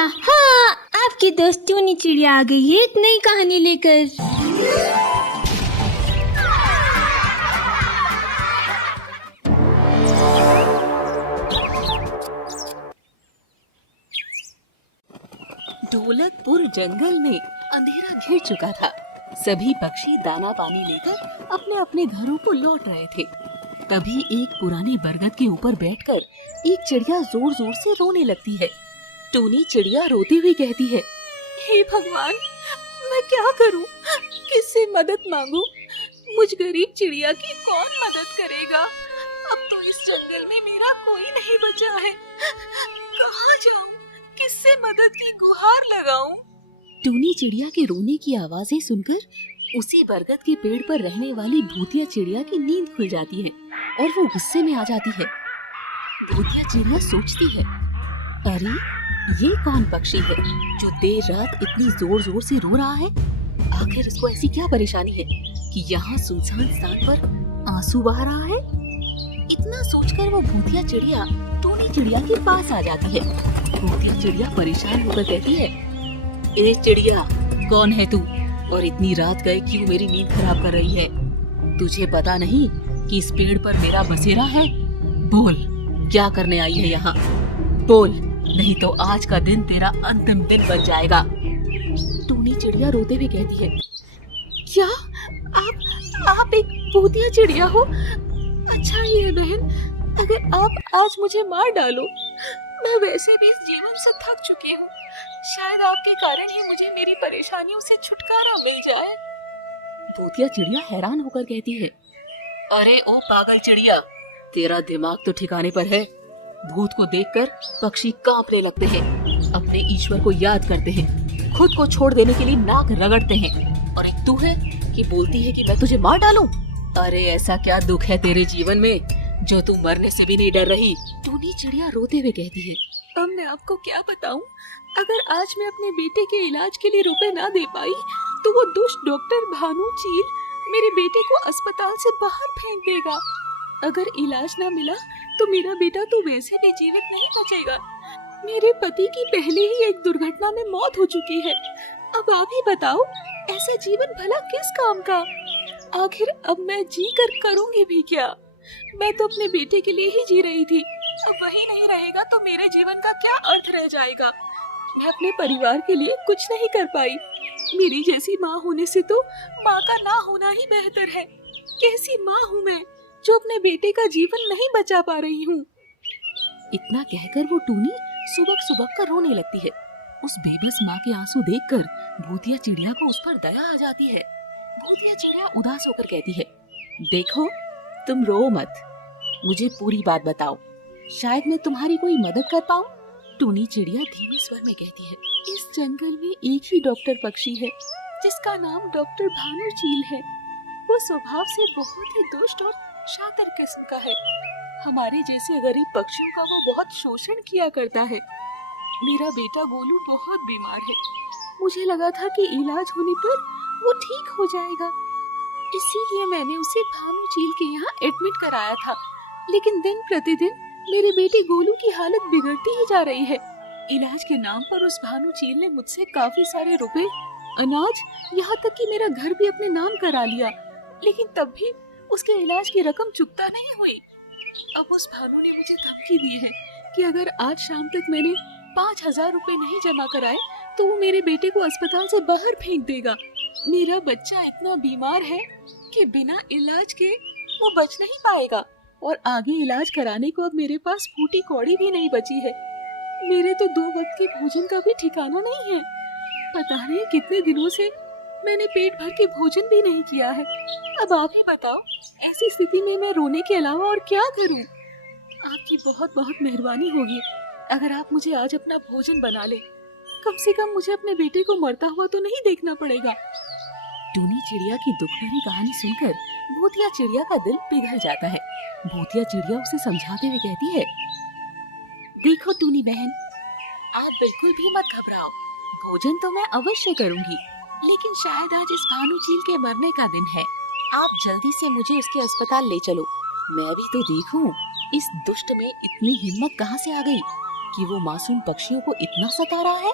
चिड़िया। हाँ, आपकी दोस्त टूनी चिड़िया आ गई है एक नई कहानी लेकर। ढोलकपुर जंगल में अंधेरा घिर चुका था। सभी पक्षी दाना पानी लेकर अपने अपने घरों को लौट रहे थे। तभी एक पुराने बरगद के ऊपर बैठकर एक चिड़िया जोर जोर से रोने लगती है। टूनी चिड़िया रोती हुई कहती है, हे भगवान, मैं क्या करूं? किससे मदद मांगूं? मुझ गरीब चिड़िया की कौन मदद करेगा? अब तो इस जंगल में मेरा कोई नहीं बचा है। कहाँ जाऊं? किससे मदद की गुहार लगाऊं? टूनी चिड़िया के रोने की आवाजें सुनकर उसी बरगद के पेड़ पर रहने वाली भूतिया चिड़िया की नींद खुल जाती है और वो गुस्से में आ जाती है। भूतिया चिड़िया सोचती है, अरे ये कौन पक्षी है जो देर रात इतनी जोर जोर से रो रहा है? आखिर इसको ऐसी क्या परेशानी है कि यहाँ सुनसान स्थान पर आंसू बहा रहा है? इतना सोचकर वो भूतिया चिड़िया टूनी चिड़िया के पास आ जाती है। भूतिया चिड़िया परेशान होकर कहती है, ए चिड़िया, कौन है तू और इतनी रात गए क्यों मेरी नींद खराब कर रही है? तुझे पता नहीं कि इस पेड़ पर मेरा बसेरा है? बोल, क्या करने आई है यहाँ? बोल, नहीं तो आज का दिन तेरा अंतिम दिन बन जाएगा। टूनी चिड़िया रोते हुए कहती है, क्या आप एक भूतिया चिड़िया हो? अच्छा ही है बहन, अगर आप आज मुझे मार डालो। मैं वैसे भी इस जीवन से थक चुकी हूँ। शायद आपके कारण ही मुझे मेरी परेशानियों से छुटकारा मिल जाए। भूतिया चिड़िया हैरान होकर कहती है, अरे ओ पागल चिड़िया, तेरा दिमाग तो ठिकाने पर है। भूत को देखकर पक्षी कांपने लगते हैं, अपने ईश्वर को याद करते हैं, खुद को छोड़ देने के लिए नाक रगड़ते हैं, और एक तू है कि बोलती है कि मैं तुझे मार डालूं? अरे ऐसा क्या दुख है तेरे जीवन में जो तू मरने से भी नहीं डर रही? टूनी चिड़िया रोते हुए कहती है, अब मैं आपको क्या बताऊं? अगर आज मैं अपने बेटे के इलाज के लिए रुपए ना दे पाई तो वो दुष्ट डॉक्टर भानु चील मेरे बेटे को अस्पताल से बाहर फेंक देगा। अगर इलाज ना मिला तो मेरा बेटा तो वैसे भी जीवित नहीं बचेगा। मेरे पति की पहले ही एक दुर्घटना में मौत हो चुकी है। अब आप ही बताओ, ऐसा जीवन भला किस काम का? आखिर अब मैं जी कर करूंगी भी क्या? मैं तो अपने बेटे के लिए ही जी रही थी। अब वही नहीं रहेगा तो मेरे जीवन का क्या अर्थ रह जाएगा? मैं अपने परिवार के लिए कुछ नहीं कर पाई। मेरी जैसी माँ होने से तो माँ का ना होना ही बेहतर है। कैसी माँ हूँ मैं जो अपने बेटे का जीवन नहीं बचा पा रही हूँ। इतना कहकर वो टूनी सुबक सुबक कर रोने लगती है। उस बेबस माँ के आंसू देखकर भूतिया चिड़िया को उस पर दया आ जाती है। भूतिया चिड़िया उदास होकर कहती है, देखो, तुम रो मत, मुझे पूरी बात बताओ, शायद मैं तुम्हारी कोई मदद कर पाऊं। टूनी चिड़िया धीमे स्वर में कहती है, इस जंगल में एक ही डॉक्टर पक्षी है जिसका नाम डॉक्टर भानु चील है। वो स्वभाव से बहुत ही दुष्ट और शातिर किस्म का है। हमारे जैसे गरीब पक्षियों का वो बहुत शोषण किया करता है। मेरा बेटा गोलू बहुत बीमार है। मुझे लगा था कि इलाज होने पर वो ठीक हो जाएगा, इसीलिए मैंने उसे भानु चील के यहाँ एडमिट कराया था। लेकिन दिन प्रतिदिन मेरे बेटे गोलू की हालत बिगड़ती ही जा रही है। इलाज के नाम पर उस भानु चील ने मुझसे काफी सारे रुपए, अनाज, यहाँ तक कि मेरा घर भी अपने नाम करा लिया, लेकिन तब भी उसके इलाज की रकम चुकता नहीं हुई। अब उस भानु ने मुझे धमकी दी है कि अगर आज शाम तक मैंने 5,000 रुपए नहीं जमा कराए तो वो मेरे बेटे को अस्पताल से बाहर फेंक देगा। मेरा बच्चा इतना बीमार है कि बिना इलाज के वो बच नहीं पाएगा, और आगे इलाज कराने को अब मेरे पास फूटी कौड़ी भी नहीं बची है। मेरे तो 2 वक्त के भोजन का भी ठिकाना नहीं है। पता नहीं कितने दिनों से मैंने पेट भर के भोजन भी नहीं किया है। अब आप ही बताओ, ऐसी स्थिति में मैं रोने के अलावा और क्या करूं? आपकी बहुत बहुत मेहरबानी होगी अगर आप मुझे आज अपना भोजन बना ले। कम से कम मुझे अपने बेटे को मरता हुआ तो नहीं देखना पड़ेगा। टूनी चिड़िया की दुख भरी कहानी सुनकर भूतिया चिड़िया का दिल पिघल जाता है। भूतिया चिड़िया उसे समझाते हुए कहती है, देखो टूनी बहन, आप बिल्कुल भी मत घबराओ, भोजन तो मैं अवश्य करूंगी, लेकिन शायद आज इस भानु चील के मरने का दिन है। आप जल्दी से मुझे उसके अस्पताल ले चलो। मैं भी तो देखूं इस दुष्ट में इतनी हिम्मत कहाँ से आ गई। कि वो मासूम पक्षियों को इतना सता रहा है।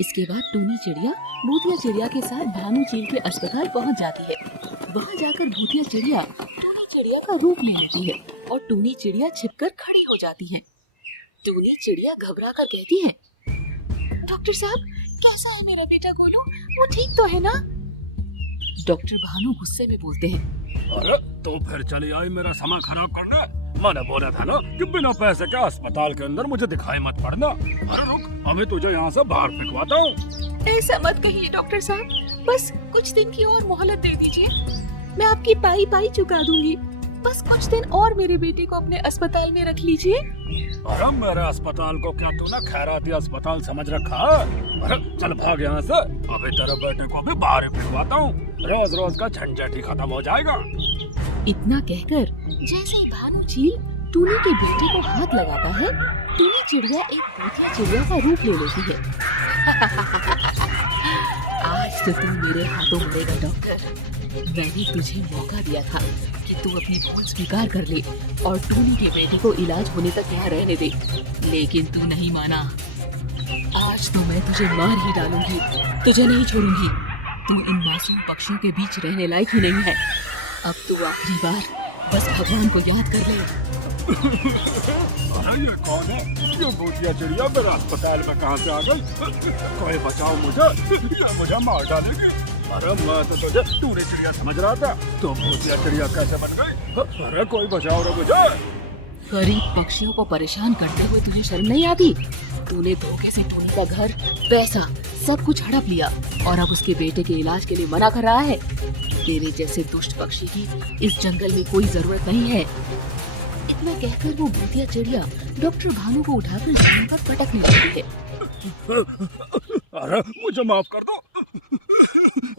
इसके बाद टूनी चिड़िया भूतिया चिड़िया के साथ भानु चील के अस्पताल पहुंच जाती है। वहां जाकर भूतिया चिड़िया टूनी चिड़िया का रूप ले लेती है और टूनी चिड़िया छिपकर खड़ी हो जाती है। टूनी चिड़िया घबरा कर कहती है, डॉक्टर साहब कैसा है मेरा बेटा गोलू, वो ठीक तो है ना? डॉक्टर भानु गुस्से में बोलते हैं, अरे तो फिर चली आई मेरा समय खराब करने। मैंने बोला था ना कि बिना पैसे के अस्पताल के अंदर मुझे दिखाई मत पड़ना। अरे रुक, अभी तुझे यहाँ से बाहर फेंकवाता हूँ। ऐसा मत कहिए डॉक्टर साहब, बस कुछ दिन की और मोहलत दे दीजिए। मैं आपकी पाई पाई चुका दूंगी। बस कुछ दिन और मेरे बेटे को अपने अस्पताल में रख लीजिए। अरे मेरे अस्पताल को क्या तूने खैराती अस्पताल समझ रखा? अरे चल भाग यहाँ से, अभी तेरे बेटे को भी बाहर फेंकवाता हूँ। रोज रोज का झंझट ही खत्म हो जाएगा। इतना कहकर जैसे ही भानु चील टूनी के बेटे को हाथ लगाता है, टूनी चिड़िया एक भूतिया चिड़िया का रूप ले लेती है। आज तो तू मेरे हाथों मरेगा डॉक्टर। मैंने तुझे मौका दिया था कि तू अपनी भूल स्वीकार कर ले और टूनी के बेटे को इलाज होने तक यहाँ रहने दे, लेकिन तू नहीं माना। आज तो मैं तुझे मार ही डालूंगी, तुझे नहीं छोड़ूंगी। तू इन मासूम पक्षियों के बीच रहने लायक ही नहीं है। अब तू आखिरी बार बस भगवान को याद कर ले। अरे ये कौन है? ये भूतिया चिड़िया मेरे अस्पताल में कहाँ से आ गई? कोई बचाओ मुझे, ये मुझे मार डालेगी। अरे मैं तो तुझे टूनी चिड़िया समझ रहा था, तो भूतिया चिड़िया कैसे बन गई? अरे कोई बचाओ रे मुझे। गरीब पक्षियों को परेशान करते हुए तुझे शर्म नहीं आती? तूने धोखे से टूनी का घर, पैसा सब कुछ हड़प लिया और अब उसके बेटे के इलाज के लिए मना कर रहा है। तेरे जैसे दुष्ट पक्षी की इस जंगल में कोई जरूरत नहीं है। इतना कहकर वो भूतिया चिड़िया डॉक्टर भानु को उठाकर जमीन पर पटकने लगती है। अरे मुझे माफ कर दो।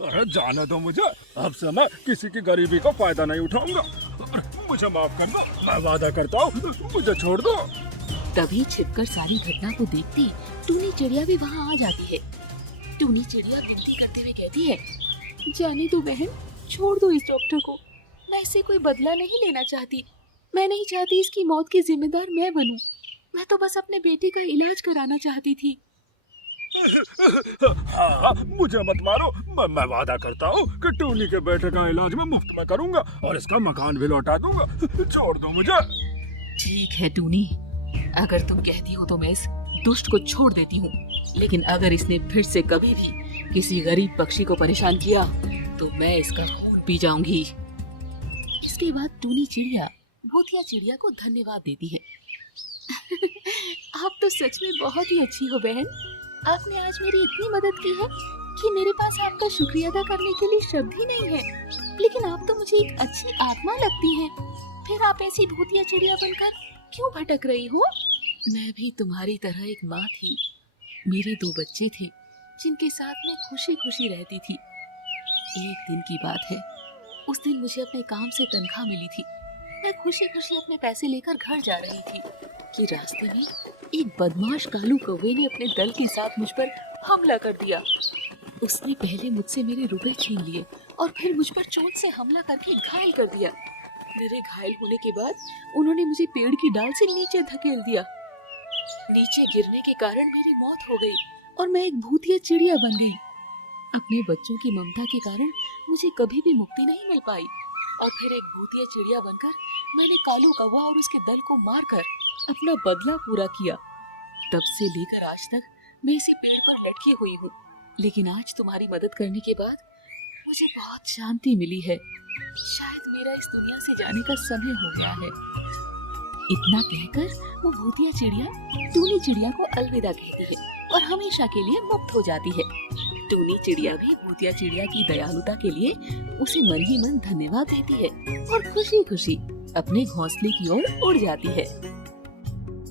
अरे जाने दो मुझे, अब से मैं किसी की गरीबी का फायदा नहीं उठाऊंगा। मुझे माफ कर दो, मैं वादा करता हूँ, मुझे छोड़ दो। तभी छिपकर सारी घटना को देखती टूनी चिड़िया भी वहाँ आ जाती है। टूनी चिड़िया विनती करते हुए कहती है, जाने दो बहन, छोड़ दो इस डॉक्टर को। मैं इससे कोई बदला नहीं लेना चाहती। मैं नहीं चाहती इसकी मौत की जिम्मेदार मैं बनूं। मैं तो बस अपने बेटे का इलाज कराना चाहती थी। हाँ, मुझे मत मारो। मैं वादा करता हूँ कि टूनी के बेटे का इलाज मैं मुफ्त में करूँगा और इसका मकान भी लौटा दूंगा। छोड़ दो मुझे। ठीक है टूनी, अगर तुम कहती हो तो मैं इस दुष्ट को छोड़ देती हूँ, लेकिन अगर इसने फिर से कभी भी किसी गरीब पक्षी को परेशान किया तो मैं इसका खून पी जाऊंगी। इसके बाद टूनी चिड़िया भूतिया चिड़िया को धन्यवाद देती है। आप तो सच में बहुत ही अच्छी हो बहन। आपने आज मेरी इतनी मदद की है कि मेरे पास आपका शुक्रिया अदा करने के लिए शब्द ही नहीं है। लेकिन आप तो मुझे एक अच्छी आत्मा लगती हैं। फिर आप ऐसी भूतिया चिड़िया बनकर क्यों भटक रही हो? मैं भी तुम्हारी तरह एक माँ थी। मेरे 2 बच्चे थे जिनके साथ मैं खुशी खुशी रहती थी। एक दिन की बात है, उस दिन मुझे अपने काम से तनख्वाह मिली थी। मैं खुशी खुशी अपने पैसे लेकर घर जा रही थी कि रास्ते में एक बदमाश कालू कौवे ने अपने दल के साथ मुझ पर हमला कर दिया। उसने पहले मुझसे मेरे रुपए छीन लिए और फिर मुझ पर चोट से हमला करके घायल कर दिया। मेरे घायल होने के बाद उन्होंने मुझे पेड़ की डाल से नीचे धकेल दिया। नीचे गिरने के कारण मेरी मौत हो गई और मैं एक भूतिया चिड़िया बन गई। अपने बच्चों की ममता के कारण मुझे कभी भी मुक्ति नहीं मिल पाई और फिर एक भूतिया चिड़िया बनकर मैंने कालू कौवा और उसके दल को मारकर अपना बदला पूरा किया। तब से लेकर आज तक मैं इसी पेड़ पर लटकी हुई हूँ। लेकिन आज तुम्हारी मदद करने के बाद मुझे बहुत शांति मिली है। शायद मेरा इस दुनिया से जाने का समय हो गया है। इतना कहकर वो भूतिया चिड़िया टूनी चिड़िया को अलविदा कहती है और हमेशा के लिए मुक्त हो जाती है। टूनी चिड़िया भी भूतिया चिड़िया की दयालुता के लिए उसे मन ही मन धन्यवाद देती है और खुशी खुशी अपने घोंसले की ओर उड़ जाती है।